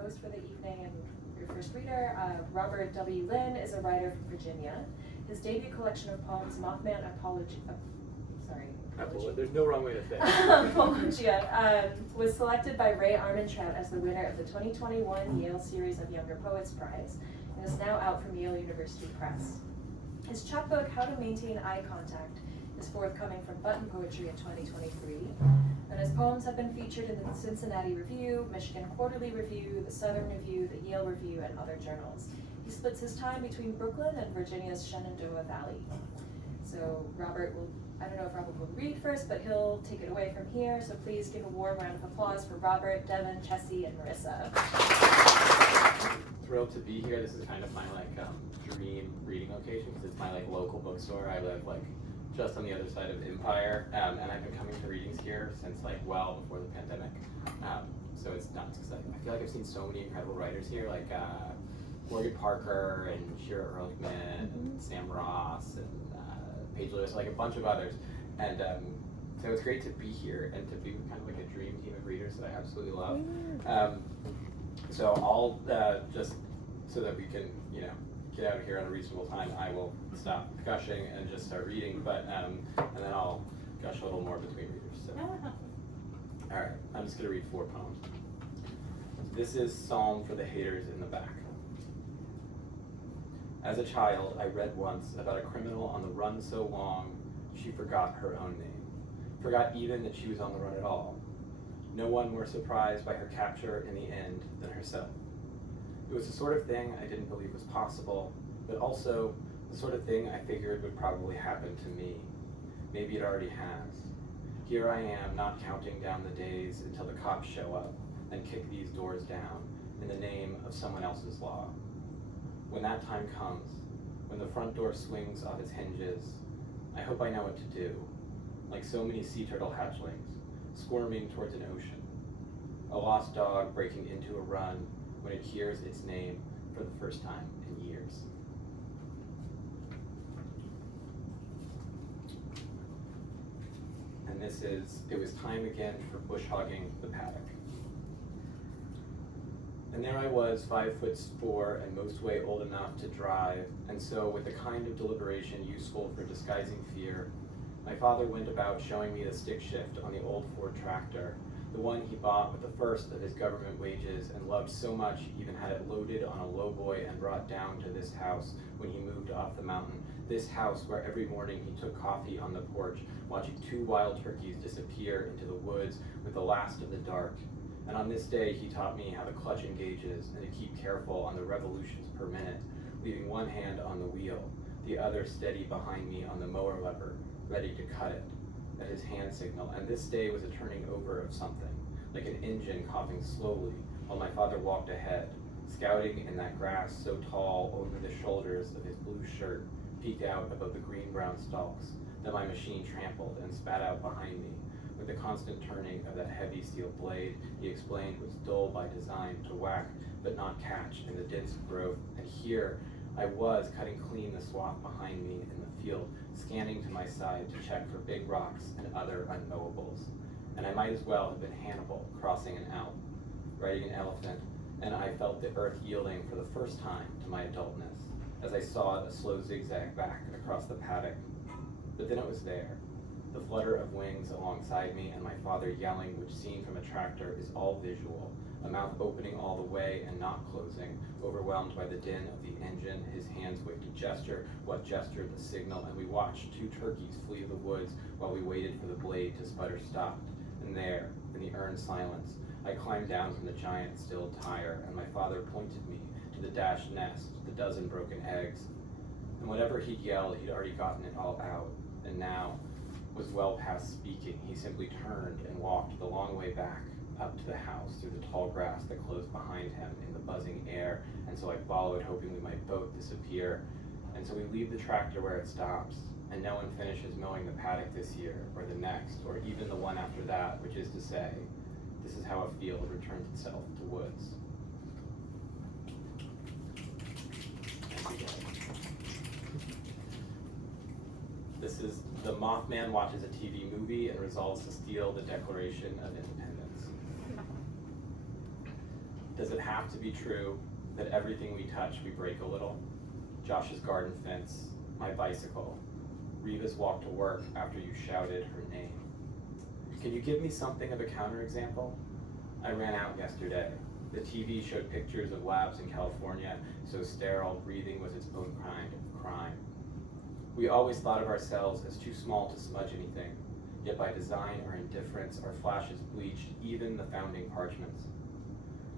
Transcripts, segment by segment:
host for the evening and your first reader. Robert W. Lynn is a writer from Virginia. His debut collection of poems, Mothman Apologia, there's no wrong way to say it. Apologia, was selected by Ray Armantrout as the winner of the 2021 Yale Series of Younger Poets Prize and is now out from Yale University Press. His chapbook, How to Maintain Eye Contact, is forthcoming from Button Poetry in 2023, and his poems have been featured in the Cincinnati Review, Michigan Quarterly Review, the Southern Review, the Yale Review, and other journals. He splits his time between Brooklyn and Virginia's Shenandoah Valley. So Robert will, I don't know if Robert will read first, but he'll take it away from here. So please give a warm round of applause for Robert, Devon, Chessy, and Marissa. Thrilled to be here. This is kind of my dream reading location because it's my local bookstore. I live just on the other side of Empire, and I've been coming to readings here since well before the pandemic. So it's nuts because I feel like I've seen so many incredible writers here, Morgan Parker and Shira Ehrlichman and Sam Ross and Paige Lewis, a bunch of others. And so it's great to be here and to be with kind of a dream team of readers that I absolutely love. So I'll just so that we can get out of here on a reasonable time, I will stop gushing and just start reading. But and then I'll gush a little more between readers. So. All right, I'm just going to read 4 poems. This is Psalm for the Haters in the Back. As a child, I read once about a criminal on the run so long she forgot her own name, forgot even that she was on the run at all. No one more surprised by her capture in the end than herself. It was the sort of thing I didn't believe was possible, but also the sort of thing I figured would probably happen to me. Maybe it already has. Here I am, not counting down the days until the cops show up and kick these doors down in the name of someone else's law. When that time comes, when the front door swings off its hinges, I hope I know what to do, like so many sea turtle hatchlings, squirming towards an ocean. A lost dog breaking into a run when it hears its name for the first time in years. And this is, it was time again for bush hogging the paddock. And there I was, 5'4" and most way old enough to drive, and so with the kind of deliberation useful for disguising fear, my father went about showing me the stick shift on the old Ford tractor, the one he bought with the first of his government wages and loved so much he even had it loaded on a lowboy and brought down to this house when he moved off the mountain, this house where every morning he took coffee on the porch, watching 2 wild turkeys disappear into the woods with the last of the dark. And on this day, he taught me how to clutch engages and to keep careful on the revolutions per minute, leaving one hand on the wheel, the other steady behind me on the mower lever, ready to cut it at his hand signal. And this day was a turning over of something, like an engine coughing slowly while my father walked ahead, scouting in that grass so tall over the shoulders of his blue shirt, peeked out above the green-brown stalks that my machine trampled and spat out behind me. With the constant turning of that heavy steel blade, he explained was dull by design to whack but not catch in the dense growth. And here I was cutting clean the swath behind me in the field, scanning to my side to check for big rocks and other unknowables. And I might as well have been Hannibal crossing an Alp, riding an elephant, and I felt the earth yielding for the first time to my adultness, as I saw it a slow zigzag back across the paddock. But then it was there. The flutter of wings alongside me and my father yelling, which seen from a tractor is all visual, a mouth opening all the way and not closing, overwhelmed by the din of the engine, his hands quick to gesture what gestured the signal, and we watched 2 turkeys flee the woods while we waited for the blade to sputter stopped. And there, in the earned silence, I climbed down from the giant stilled tire, and my father pointed me to the dashed nest, the dozen broken eggs. And whatever he'd yelled, he'd already gotten it all out, and now was well past speaking. He simply turned and walked the long way back up to the house through the tall grass that closed behind him in the buzzing air, and so I followed, hoping we might both disappear. And so we leave the tractor where it stops, and no one finishes mowing the paddock this year, or the next, or even the one after that, which is to say, this is how a field returns itself to woods. This is the Mothman watches a TV movie and resolves to steal the Declaration of Independence. Does it have to be true that everything we touch we break a little? Josh's garden fence, my bicycle, Reva's walk to work after you shouted her name. Can you give me something of a counterexample? I ran out yesterday. The TV showed pictures of labs in California, so sterile breathing was its own kind of crime. We always thought of ourselves as too small to smudge anything, yet by design or indifference, our flashes bleached even the founding parchments.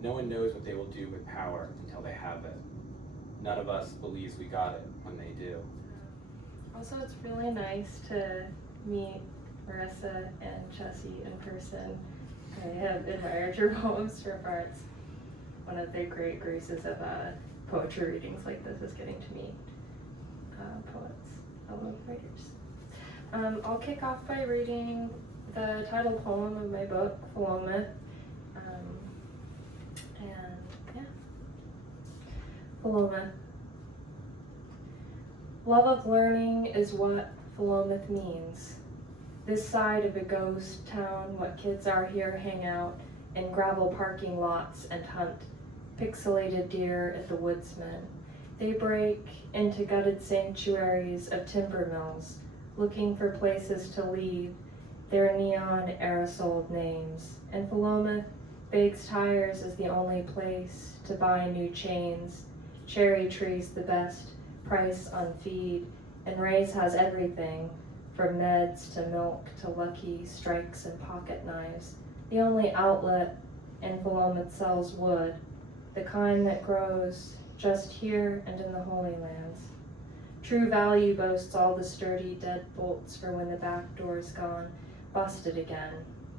No one knows what they will do with power until they have it. None of us believes we got it when they do. Also, it's really nice to meet Marissa and Chessy in person. I have admired your poems for parts. One of the great graces of poetry readings like this is getting to meet poets, fellow writers. I'll kick off by reading the title poem of my book, Philomath. Philomath. Love of learning is what Philomath means. This side of a ghost town, what kids are here hang out in gravel parking lots and hunt pixelated deer at the woodsman. They break into gutted sanctuaries of timber mills, looking for places to leave their neon aerosoled names. And Philomath bakes tires as the only place to buy new chains. Cherry trees the best price on feed, and Ray's has everything, from meds to milk to lucky strikes and pocket knives. The only outlet in Philomath sells wood, the kind that grows just here and in the Holy Lands. True Value boasts all the sturdy deadbolts for when the back door's gone, busted again.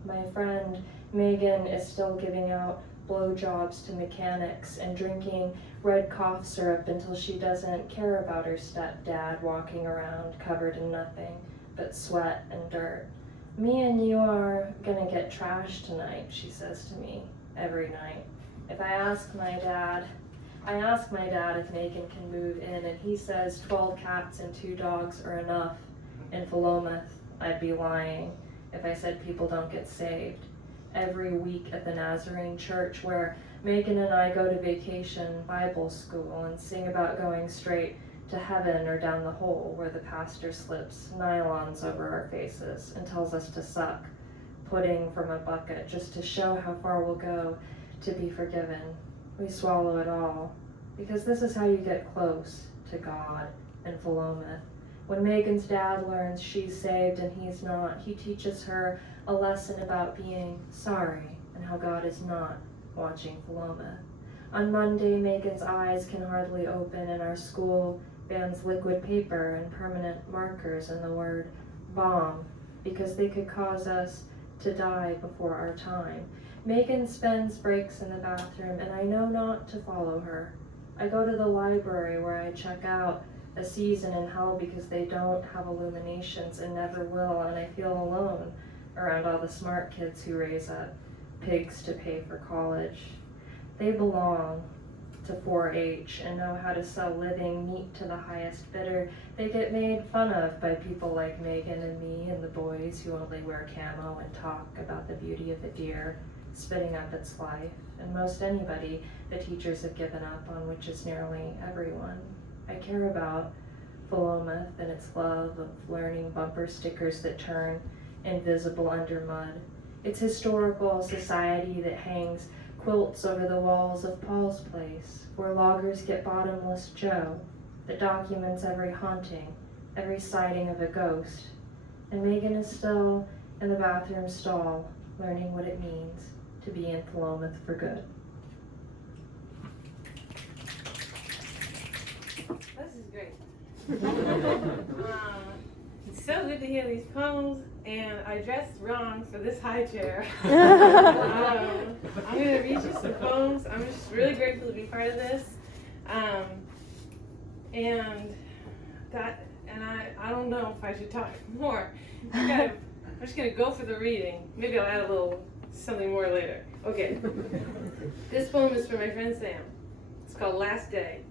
My friend Megan is still giving out blowjobs to mechanics and drinking red cough syrup until she doesn't care about her stepdad walking around covered in nothing but sweat and dirt. Me and you are gonna get trashed tonight, she says to me every night. If I ask my dad if Megan can move in, and he says 12 cats and 2 dogs are enough in Philomath, I'd be lying if I said people don't get saved. Every week at the Nazarene church where Megan and I go to vacation Bible school and sing about going straight to heaven or down the hole where the pastor slips nylons over our faces and tells us to suck pudding from a bucket just to show how far we'll go to be forgiven. We swallow it all because this is how you get close to God and Philomath. When Megan's dad learns she's saved and he's not, he teaches her a lesson about being sorry and how God is not watching Philomath. On Monday, Megan's eyes can hardly open, and our school bans liquid paper and permanent markers and the word bomb because they could cause us to die before our time. Megan spends breaks in the bathroom, and I know not to follow her. I go to the library where I check out A Season in Hell because they don't have illuminations and never will, and I feel alone around all the smart kids who raise up pigs to pay for college. They belong to 4-H and know how to sell living meat to the highest bidder. They get made fun of by people like Megan and me and the boys who only wear camo and talk about the beauty of a deer spitting up its life, and most anybody the teachers have given up on, which is nearly everyone. I care about Philomath and its love of learning bumper stickers that turn invisible under mud. Its historical society that hangs quilts over the walls of Paul's Place, where loggers get bottomless Joe, that documents every haunting, every sighting of a ghost. And Megan is still in the bathroom stall, learning what it means to be in Philomath for good. This is great. It's so good to hear these poems, and I dressed wrong for this high chair. I'm going to read you some poems. I'm just really grateful to be part of this. I don't know if I should talk more. I'm just going to go for the reading. Maybe I'll add a little something more later. Okay. This poem is for my friend Sam. It's called Last Day.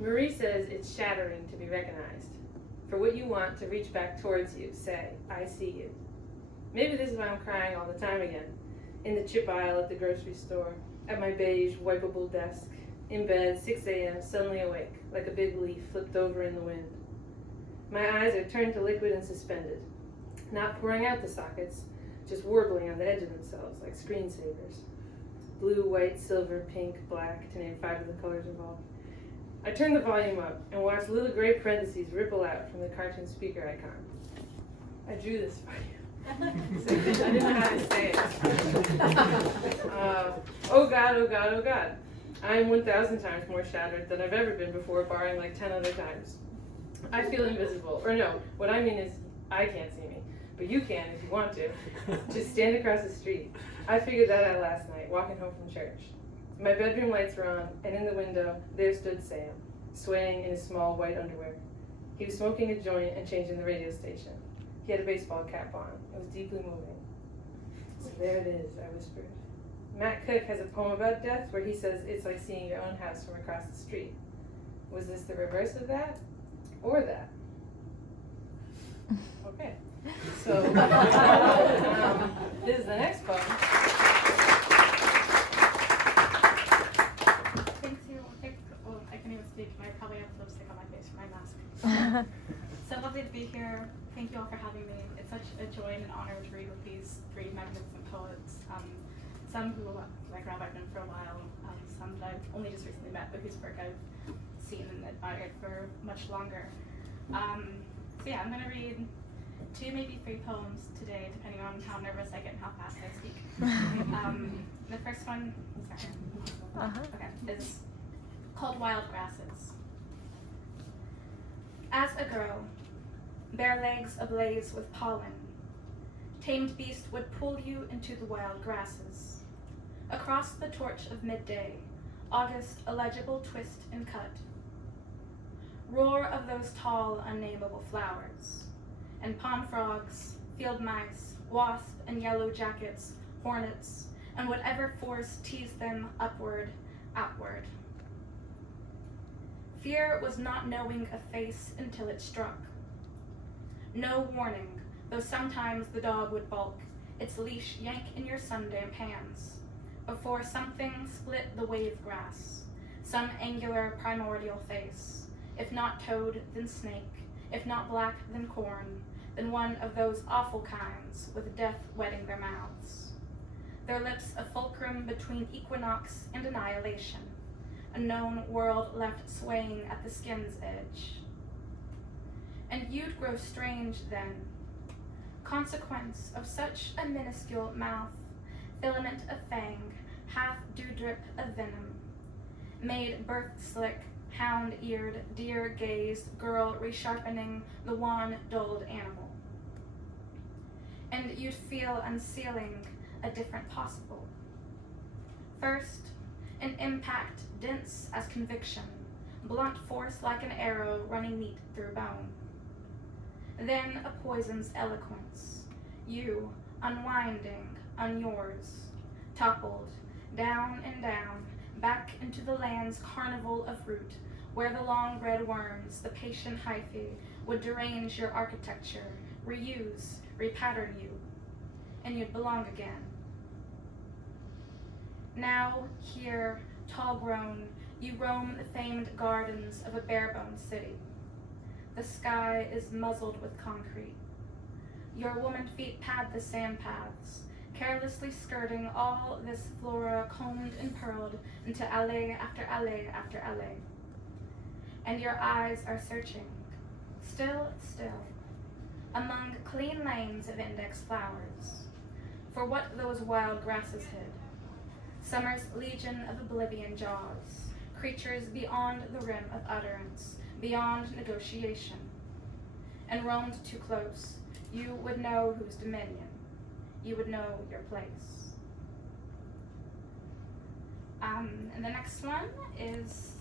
Marie says it's shattering to be recognized. For what you want to reach back towards you, say, I see you. Maybe this is why I'm crying all the time again. in the chip aisle at the grocery store, at my beige, wipeable desk, in bed, 6 a.m., suddenly awake, like a big leaf flipped over in the wind. My eyes are turned to liquid and suspended, not pouring out the sockets, just warbling on the edge of themselves like screensavers. Blue, white, silver, pink, black, to name 5 of the colors involved. I turn the volume up and watch little gray parentheses ripple out from the cartoon speaker icon. I drew this for you. So I didn't know how to say it. Oh God, oh God, oh God. I am 1,000 times more shattered than I've ever been before, barring like 10 other times. I feel invisible. Or no, what I mean is I can't see me, but you can if you want to. Just stand across the street. I figured that out last night, walking home from church. My bedroom lights were on, and in the window, there stood Sam, swaying in his small white underwear. He was smoking a joint and changing the radio station. He had a baseball cap on. It was deeply moving. So there it is, I whispered. Matt Cook has a poem about death where he says it's like seeing your own house from across the street. Was this the reverse of that? Or that? Okay. So, this is the next poem. Thanks you. Well, I can't even speak. I probably have lipstick on my face for my mask. So lovely to be here. Thank you all for having me. It's such a joy and an honor to read with these 3 magnificent poets. Some who I've known for a while, some that I've only just recently met, but whose work I've seen and admired for much longer. So yeah, I'm going to read 2, maybe 3 poems today, depending on how nervous I get and how fast I speak. The first one, is called Wild Grasses. As a girl, bare legs ablaze with pollen, tamed beast would pull you into the wild grasses. Across the torch of midday, August illegible twist and cut. Roar of those tall, unnameable flowers, and pond frogs, field mice, wasp and yellow jackets, hornets, and whatever force teased them upward, outward. Fear was not knowing a face until it struck. No warning, though sometimes the dog would balk, its leash yank in your sun-damp hands, before something split the wave grass, some angular primordial face, if not toad, then snake, if not black, then corn, then one of those awful kinds with death wetting their mouths. Their lips a fulcrum between equinox and annihilation, a known world left swaying at the skin's edge. And you'd grow strange then, consequence of such a minuscule mouth, filament of fang, half dewdrip of venom, made birth slick, hound-eared, deer-gazed girl resharpening the wan, dulled animal. And you'd feel unsealing a different possible. First, an impact dense as conviction, blunt force like an arrow running neat through bone. Then a poison's eloquence, you, unwinding, unyours, toppled, down and down, back into the land's carnival of root, where the long-bred worms, the patient hyphae, would derange your architecture, reuse, repattern you, and you'd belong again. Now, here, tall-grown, you roam the famed gardens of a bare-boned city. The sky is muzzled with concrete. Your woman feet pad the sand paths, carelessly skirting all this flora combed and pearled into allée after allée after allée. And your eyes are searching, still, among clean lanes of index flowers, for what those wild grasses hid. Summer's legion of oblivion jaws, creatures beyond the rim of utterance, beyond negotiation. And roamed too close, you would know whose dominion. You would know your place. And the next one is